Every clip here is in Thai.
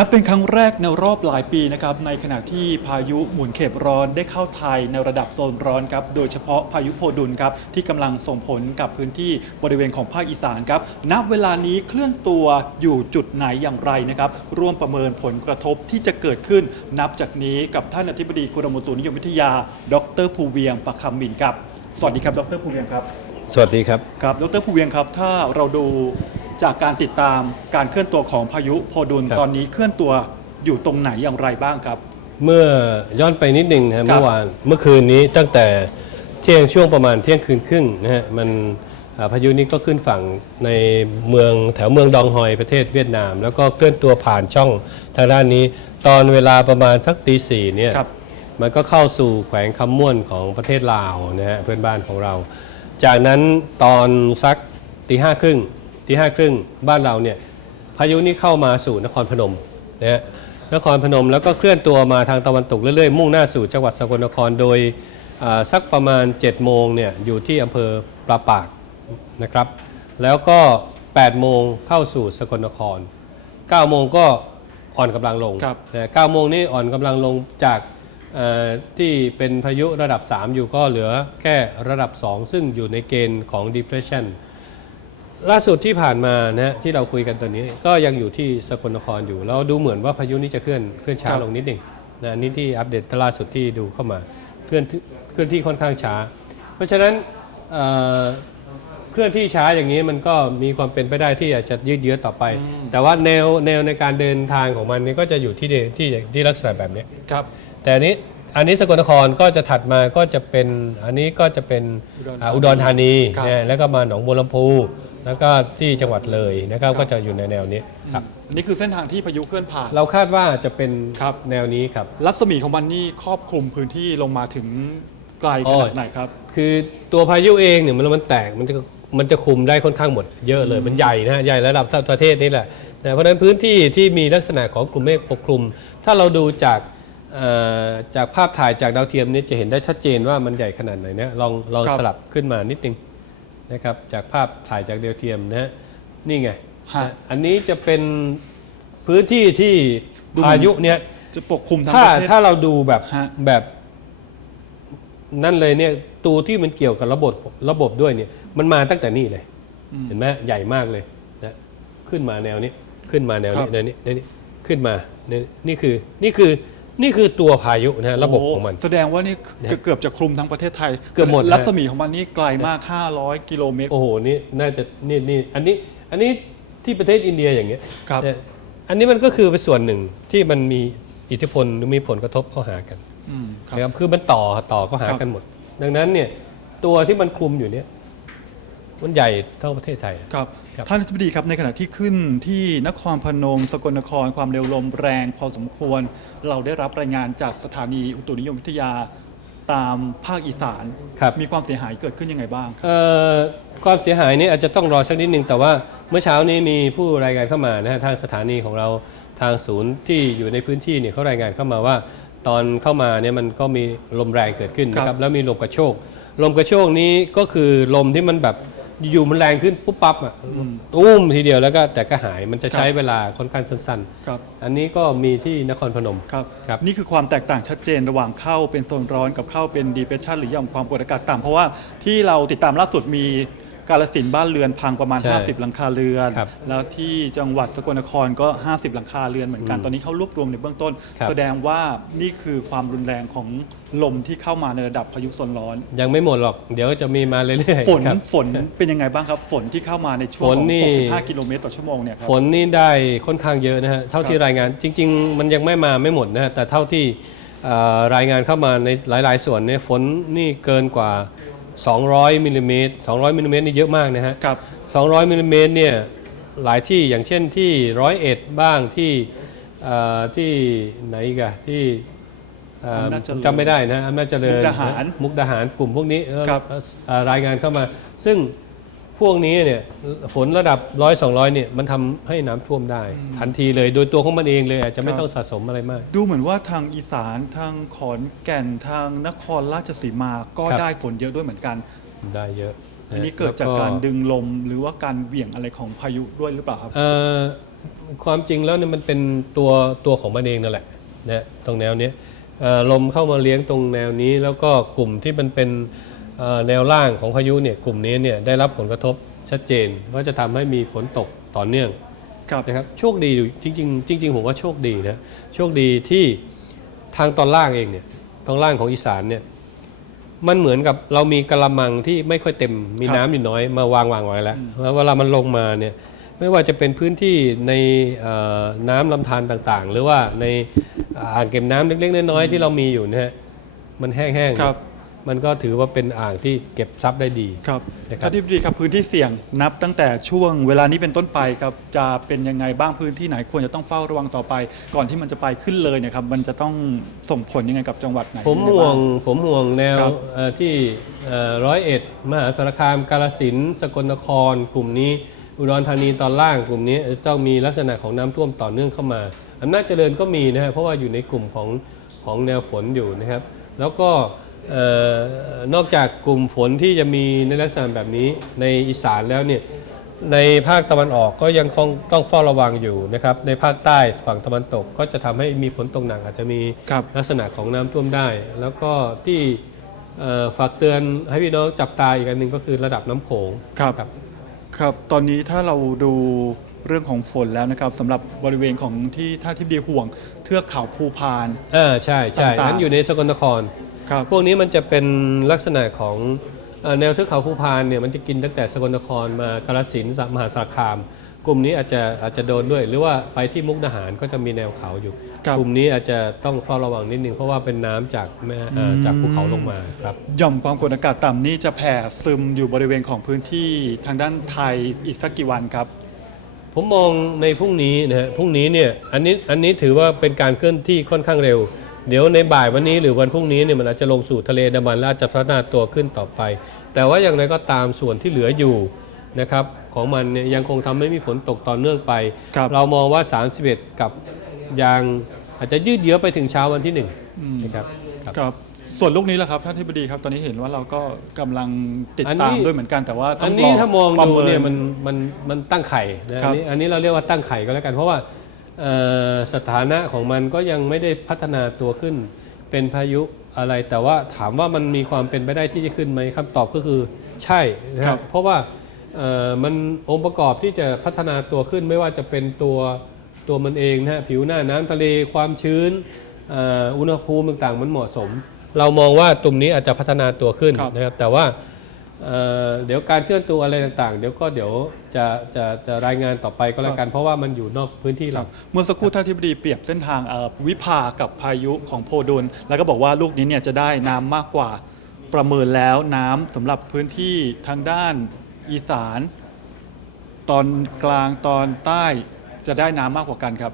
นับเป็นครั้งแรกในรอบหลายปีนะครับในขณะที่พายุหมุนเขตร้อนได้เข้าไทยในระดับโซนร้อนครับโดยเฉพาะพายุโพดุลครับที่กำลังส่งผลกับพื้นที่บริเวณของภาคอีสานครับณเวลานี้เคลื่อนตัวอยู่จุดไหนอย่างไรนะครับร่วมประเมินผลกระทบที่จะเกิดขึ้นนับจากนี้กับท่านอธิบดีกรมอุตุนิยมวิทยาดร.ภูเวียงประคำมินครับสวัสดีครับดร.ภูเวียงครับสวัสดีครับครับดร.ภูเวียงครับถ้าเราดูจากการติดตามการเคลื่อนตัวของพายุโพดุลตอนนี้เคลื่อนตัวอยู่ตรงไหนอย่างไรบ้างครับเมื่อย้อนไปนิดหนึ่งนะเมื่อคืนนี้ตั้งแต่ช่วงประมาณเที่ยงคืนครึ่งนะฮะมันพายุนี้ก็ขึ้นฝั่งในเมืองแถวเมืองดองฮอยประเทศเวียดนามแล้วก็เคลื่อนตัวผ่านช่องทางด้านนี้ตอนเวลาประมาณสักตีสี่เนี่ยมันก็เข้าสู่แขวงคำม่วนของประเทศลาวนะฮะเพื่อนบ้านของเราจากนั้นตอนสักตีห้าครึ่งบ้านเราเนี่ยพายุนี้เข้ามาสู่นครพนมนะฮะนครพนมแล้วก็เคลื่อนตัวมาทางตะวันตกเรื่อยๆมุ่งหน้าสู่จังหวัดสกลนครโดยสักประมาณ7โมงเนี่ยอยู่ที่อำเภอปราปากนะครับแล้วก็8โมงเข้าสู่สกลนคร9โมงก็อ่อนกำลังลง9โมงนี้อ่อนกำลังลงจากที่เป็นพายุระดับ3อยู่ก็เหลือแค่ระดับ2ซึ่งอยู่ในเกณฑ์ของ depressionล่าสุดที่ผ่านมานะที่เราคุยกันตอนนี้ก็ยังอยู่ที่สกลนครอยู่แล้วดูเหมือนว่าพายุนี้จะเคลื่อนช้าลงนิดหนึ่งนะนี่ที่อัปเดตล่าสุดที่ดูเข้ามาเคลื่อนที่ค่อนข้างช้าเพราะฉะนั้นเคลื่อนที่ช้าอย่างนี้มันก็มีความเป็นไปได้ที่อาจจะยืดเยื้อต่อไปแต่ว่าแนวในการเดินทางของมันนี่ก็จะอยู่ที่ลักษณะแบบนี้ครับแต่อันนี้สกลนครก็จะถัดมาก็จะเป็นอันนี้ก็จะเป็นอุดรธานีแล้วก็มาหนองบัวลำพูแล้วก็ที่จังหวัดเลยนะครับก็จะอยู่ในแนวนี้ครับนี่คือเส้นทางที่พายุเคลื่อนผ่านเราคาดว่าจะเป็นแนวนี้ครับรัศมีของมันนี่ครอบคลุมพื้นที่ลงมาถึงไกลขนาดไหนครับคือตัวพายุเองเนี่ยมันแตกมันจะคุมได้ค่อนข้างหมดเยอะเลยมันใหญ่นะใหญ่ระดับประเทศนี่แหละเพราะฉะนั้นพื้นที่ที่มีลักษณะของกลุ่มเมฆปกคลุมถ้าเราดูจากภาพถ่ายจากดาวเทียมนี้จะเห็นได้ชัดเจนว่ามันใหญ่ขนาดไหนนะลองสลับขึ้นมานิดนึงนะครับจากภาพถ่ายจากดาวเทียมนะนี่ไงอันนี้จะเป็นพื้นที่ที่พายุเนี่ยจะปกคลุมทั้งประเทศถ้าเราดูแบบนั่นเลยเนี่ยตัวที่มันเกี่ยวกับระบบด้วยเนี่ยมันมาตั้งแต่นี่เลยเห็นไหมใหญ่มากเลยนะขึ้นมาแนวนี้ขึ้นมาแนวนี้ขึ้นมานี่คือตัวพายุนะระบบของมันแสดงว่านี่เกือบจะคลุมทั้งประเทศไทยเกือบหมดรัศมีของมันนี่ไกลมาก500กิโลเมตรโอ้โหนี่น่าจะนี่อันนี้ที่ประเทศอินเดียอย่างเงี้ยครับอันนี้มันก็คือเป็นส่วนหนึ่งที่มันมีอิทธิพลหรือมีผลกระทบเข้าหากันนะครับคือมันต่อเข้าหากันหมดดังนั้นเนี่ยตัวที่มันคลุมอยู่เนี่ยมันใหญ่เท่าประเทศไทยครับท่านอธิบดีครับในขณะที่ขึ้นที่นครพนมสกลนครความเร็วลมแรงพอสมควรเราได้รับรายงานจากสถานีอุตุนิยมวิทยาตามภาคอีสานมีความเสียหายเกิดขึ้นยังไงบ้างความเสียหายนี้อาจจะต้องรอสักนิดนึงแต่ว่าเมื่อเช้านี้มีผู้รายงานเข้ามานะฮะทางสถานีของเราทางศูนย์ที่อยู่ในพื้นที่เนี่ยเขารายงานเข้ามาว่าตอนเข้ามาเนี่ยมันก็มีลมแรงเกิดขึ้นนะครับแล้วมีลมกระโชกนี้ก็คือลมที่มันแบบอยู่มันแรงขึ้นปุ๊บปั๊บอ่ะตุ้มทีเดียวแล้วก็แต่ก็หายมันจะใช้เวลาค่อนข้างสั้นๆอันนี้ก็มีที่นครพนมครับนี่คือความแตกต่างชัดเจนระหว่างเข้าเป็นโซนร้อนกับเข้าเป็นดีเพรสชันหรือหย่อมความกดอากาศต่ำเพราะว่าที่เราติดตามล่าสุดมีกาฬสินธุ์บ้านเรือนพังประมาณ50หลังคาเรือนแล้วที่จังหวัดสกลนครก็50หลังคาเรือนเหมือนกันตอนนี้เขารวบรวมในเบื้องต้นแสดงว่านี่คือความรุนแรงของลมที่เข้ามาในระดับพายุโซนร้อนยังไม่หมดหรอกเดี๋ยวจะมีมาเรื่อยๆฝนเป็นยังไงบ้างครับฝนที่เข้ามาในช่วง65กิโลเมตรต่อชั่วโมงเนี่ยฝนนี่ได้ค่อนข้างเยอะนะฮะเท่าที่รายงานจริงๆมันยังไม่หมดนะฮะแต่เท่าที่รายงานเข้ามาในหลายๆส่วนเนี่ยฝนนี่เกินกว่า200มิลลิเมตรนี่เยอะมากนะฮะ200มิลลิเมตรเนี่ยหลายที่อย่างเช่นที่101บ้างที่ไหนกันที่จำไม่ได้นะอำนาจเจริญมุกดาหารกลุ่มพวกนี้รายงานเข้ามาซึ่งพวกนี้เนี่ยฝนระดับ100-200เนี่ยมันทำให้น้ำท่วมได้ทันทีเลยโดยตัวของมันเองเลยอาจจะไม่ต้องสะสมอะไรมากดูเหมือนว่าทางอีสานทางขอนแก่นทางนครราชสีมาก็ได้ฝนเยอะด้วยเหมือนกันได้เยอะอันนี้เกิดจากการดึงลมหรือว่าการเหวี่ยงอะไรของพายุด้วยหรือเปล่าครับ ความจริงแล้วเนี่ยมันเป็นตัวของมันเองนั่นแหละนะตรงแนวเนี้ยลมเข้ามาเลี้ยงตรงแนวนี้แล้วก็กลุ่มที่มันเป็นแนวล่างของพายุเนี่ยกลุ่มนี้เนี่ยได้รับผลกระทบชัดเจนว่าจะทำให้มีฝนตกต่อเนื่องนะครับโชคดีจริงผมว่าโชคดีนะโชคดีที่ทางตอนล่างเองเนี่ยตอนล่างของอีสานเนี่ยมันเหมือนกับเรามีกะละมังที่ไม่ค่อยเต็มมีน้ำอยู่น้อยมาวางไว้แล้วเวลามันลงมาเนี่ยไม่ว่าจะเป็นพื้นที่ในน้ำลำธารต่างๆหรือว่าในอ่างเก็บน้ำเล็กๆน้อยๆที่เรามีอยู่นะฮะมันแห้งๆมันก็ถือว่าเป็นอ่างที่เก็บซับได้ดีครับท่านที่ดีครับพื้นที่เสี่ยงนับตั้งแต่ช่วงเวลานี้เป็นต้นไปครับจะเป็นยังไงบ้างพื้นที่ไหนควรจะต้องเฝ้าระวังต่อไปก่อนที่มันจะไปขึ้นเลยเนี่ยครับมันจะต้องส่งผลยังไงกับจังหวัดไหนผมห่วงแนวที่101 มหาสารคามกาฬสินธุ์สกลนครกลุ่มนี้อุดรธานีตอนล่างกลุ่มนี้ต้องมีลักษณะของน้ำท่วมต่อเนื่องเข้ามาอำนาจเจริญก็มีนะครับเพราะว่าอยู่ในกลุ่มของแนวฝนอยู่นะครับแล้วก็นอกจากกลุ่มฝนที่จะมีในลักษณะแบบนี้ในอีสานแล้วเนี่ยในภาคตะวันออกก็ยังคงต้องเฝ้าระวังอยู่นะครับในภาคใต้ฝั่งตะวันตกก็จะทำให้มีฝนตกหนักอาจจะมีลักษณะของน้ำท่วมได้แล้วก็ที่ฝากเตือนให้พี่น้องจับตาอีกอันหนึ่งก็คือระดับน้ำโขงครับตอนนี้ถ้าเราดูเรื่องของฝนแล้วนะครับสำหรับบริเวณของที่ท่าทิพย์ดีห่วงเทือกเขาภูพานใช่นั้นอยู่ในสกลนครพวกนี้มันจะเป็นลักษณะของแนวเทือกเขาภูพานเนี่ยมันจะกินตั้งแต่สกลนครมากาฬสินธุ์มหาสารคามกลุ่มนี้อาจจะโดนด้วยหรือว่าไปที่มุกดาหารก็จะมีแนวเขาอยู่กลุ่มนี้อาจจะต้องเฝ้าระวังนิดนึงเพราะว่าเป็นน้ำจากภูเขาลงมาครับหย่อมความกดอากาศต่ำนี่จะแผ่ซึมอยู่บริเวณของพื้นที่ทางด้านไทยอีกสักกี่วันครับผมมองในพรุ่งนี้นะฮะพรุ่งนี้เนี่ยอันนี้ถือว่าเป็นการเคลื่อนที่ค่อนข้างเร็วเดี๋ยวในบ่ายวันนี้หรือวันพรุ่งนี้เนี่ยมันอาจจะลงสู่ทะเลอันดามันและจะพัฒนาตัวขึ้นต่อไปแต่ว่าอย่างไรก็ตามส่วนที่เหลืออยู่นะครับของมันเนี่ยยังคงทำให้มีฝนตกต่อเนื่องไปเรามองว่า31กับยังอาจจะยืดเยื้อไปถึงเช้าวันที่1นะครับครับส่วนลูกนี้แหละครับท่านที่บดีครับตอนนี้เห็นว่าเราก็กำลังติดตามด้วยเหมือนกันแต่ว่าต้องรอถ้ามองดูเนี่ยมันตั้งไข่นะอันนี้เราเรียกว่าตั้งไข่ก็แล้วกันเพราะว่าสถานะของมันก็ยังไม่ได้พัฒนาตัวขึ้นเป็นพายุอะไรแต่ว่าถามว่ามันมีความเป็นไปได้ที่จะขึ้นไหมคำตอบก็คือใช่นะครับเพราะว่ามันองค์ประกอบที่จะพัฒนาตัวขึ้นไม่ว่าจะเป็นตัวมันเองนะฮะผิวหน้าน้ำทะเลความชื้นอุณหภูมิต่างๆมันเหมาะสมเรามองว่าตุ่มนี้อาจจะพัฒนาตัวขึ้นนะครับแต่ว่าเดี๋ยวการเคลื่อนตัวอะไรต่างๆเดี๋ยวจะรายงานต่อไปก็แล้วกันเพราะว่ามันอยู่นอกพื้นที่เราเมื่อสักครู่ท่านที่บดีเปรียบเส้นทางวิภากับพายุของโพดุลแล้วก็บอกว่าลูกนี้เนี่ยจะได้น้ำมากกว่าประเมินแล้วน้ำสำหรับพื้นที่ทางด้านอีสานตอนกลางตอนใต้จะได้น้ำมากกว่ากันครับ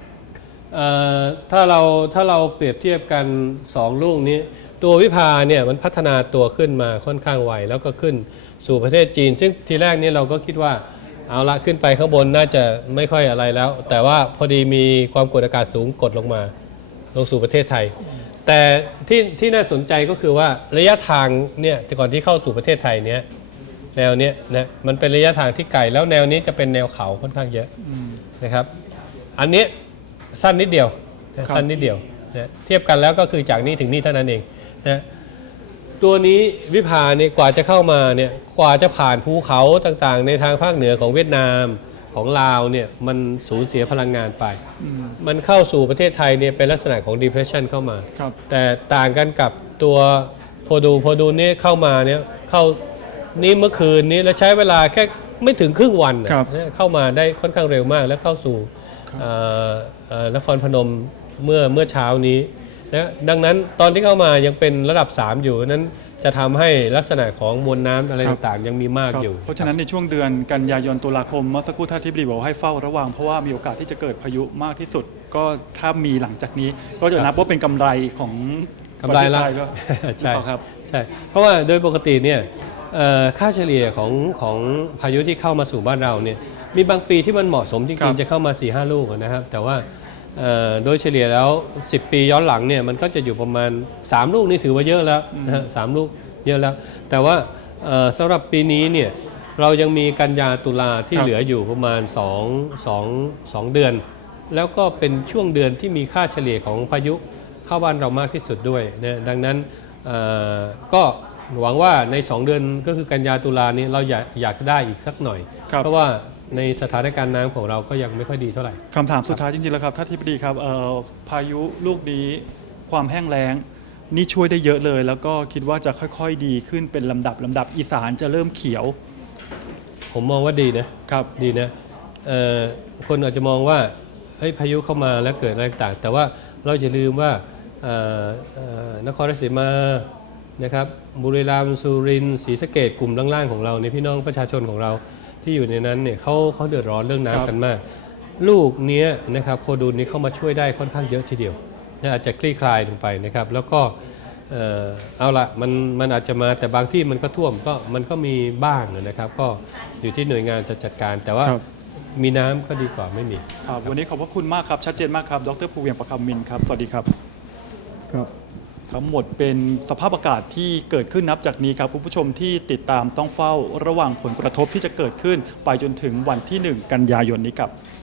ถ้าเราเปรียบเทียบกัน2ลูกนี้ตัววิภาเนี่ยมันพัฒนาตัวขึ้นมาค่อนข้างไวแล้วก็ขึ้นสู่ประเทศจีนซึ่งทีแรกนี้เราก็คิดว่าเอาละขึ้นไปข้างบนน่าจะไม่ค่อยอะไรแล้วแต่ว่าพอดีมีความกดอากาศสูงกดลงมาลงสู่ประเทศไทยแต่ที่น่าสนใจก็คือว่าระยะทางเนี่ยก่อนที่เข้าสู่ประเทศไทยเนี่ยแนวนี้นะมันเป็นระยะทางที่ไกลแล้วแนวนี้จะเป็นแนวเขาค่อนข้างเยอะนะครับอันนี้สั้นนิดเดียวนะเทียบกันแล้วก็คือจากนี้ถึงนี่เท่านั้นเองนะตัวนี้วิภาเนี่ยกว่าจะเข้ามาเนี่ยกว่าจะผ่านภูเขาต่างๆในทางภาคเหนือของเวียดนามของลาวเนี่ยมันสูญเสียพลังงานไปมันเข้าสู่ประเทศไทยเนี่ยเป็นลักษณะของ depression เข้ามาแต่ต่างกันกับตัวโพดูนี่เข้ามาเนี่ยเข้านี่เมื่อคืนนี้แล้วใช้เวลาแค่ไม่ถึงครึ่งวันเข้ามาได้ค่อนข้างเร็วมากแล้วเข้าสู่นครพนมเมื่อเช้านี้นะดังนั้นตอนที่เข้ามายังเป็นระดับ3อยู่นั้นจะทำให้ลักษณะของมวลน้ำอะไรต่างๆยังมีมากอยู่เพราะฉะนั้นในช่วงเดือนกันยายนตุลาคมเมื่อสักครู่ท่านทิพย์ดีบอกให้เฝ้าระวังเพราะว่ามีโอกาสที่จะเกิดพายุมากที่สุดก็ถ้ามีหลังจากนี้ก็จะนับว่าเป็นกำไรของกำไรแล้วใช่ครับใช่เพราะว่าโดยปกติเนี่ยค่าเฉลี่ยของพายุที่เข้ามาสู่บ้านเราเนี่ยมีบางปีที่มันเหมาะสมจริงๆจะเข้ามา 4-5 ลูกนะครับแต่ว่าโดยเฉลี่ยแล้ว10 ปีย้อนหลังเนี่ยมันก็จะอยู่ประมาณ3 ลูกนี่ถือว่าเยอะแล้วนะฮะ3 ลูกเยอะแล้วแต่ว่าสำหรับปีนี้เนี่ย เรายังมีกันยาตุลาที่ ครับ เหลืออยู่ประมาณ2 เดือน แล้วก็เป็นช่วงเดือนที่มีค่าเฉลี่ยของพายุเข้าบ้านเรามากที่สุดด้วยนะดังนั้นก็หวังว่าใน 2 เดือนก็คือกันยาตุลานี้เราอยากได้อีกสักหน่อย ครับ เพราะว่าในสถานการณ์น้ำของเราก็ยังไม่ค่อยดีเท่าไหร่ คำถามสุดท้ายจริงๆแล้วครับท่านทิบดีครับพายุลูกนี้ความแห้งแล้งนี่ช่วยได้เยอะเลย แล้วก็คิดว่าจะค่อยๆดีขึ้นเป็นลำดับอีสานจะเริ่มเขียว ผมมองว่าดีนะครับ ดีนะคนอาจจะมองว่าเฮ้ยพายุเข้ามาแล้วเกิดอะไรต่างแต่ว่าเราอย่าลืมว่านครราชสีมานะครับบุรีรัมย์สุรินทร์ศรีสะเกษกลุ่มล่างๆของเราในพี่น้องประชาชนของเราที่อยู่ในนั้นเนี่ยเขาเดือดร้อนเรื่อง ครับ น้ำกันมาก ลูกเนี้ยนะครับโพดุลนี้เข้ามาช่วยได้ค่อนข้างเยอะทีเดียวนะอาจจะคลี่คลายลงไปนะครับแล้วก็เอาละมันอาจจะมาแต่บางที่มันก็ท่วมก็มันก็มีบ้างนะครับก็อยู่ที่หน่วยงานจะจัดการแต่ว่า ครับ มีน้ำก็ดีกว่าไม่มี ครับวันนี้ขอบพระคุณมากครับชัดเจนมากครับดรภูเวียงประคำมินครับสวัสดีครับครับทั้งหมดเป็นสภาพอากาศที่เกิดขึ้นนับจากนี้ครับคุณผู้ชมที่ติดตามต้องเฝ้าระวังผลกระทบที่จะเกิดขึ้นไปจนถึงวันที่ 1 กันยายนนี้ครับ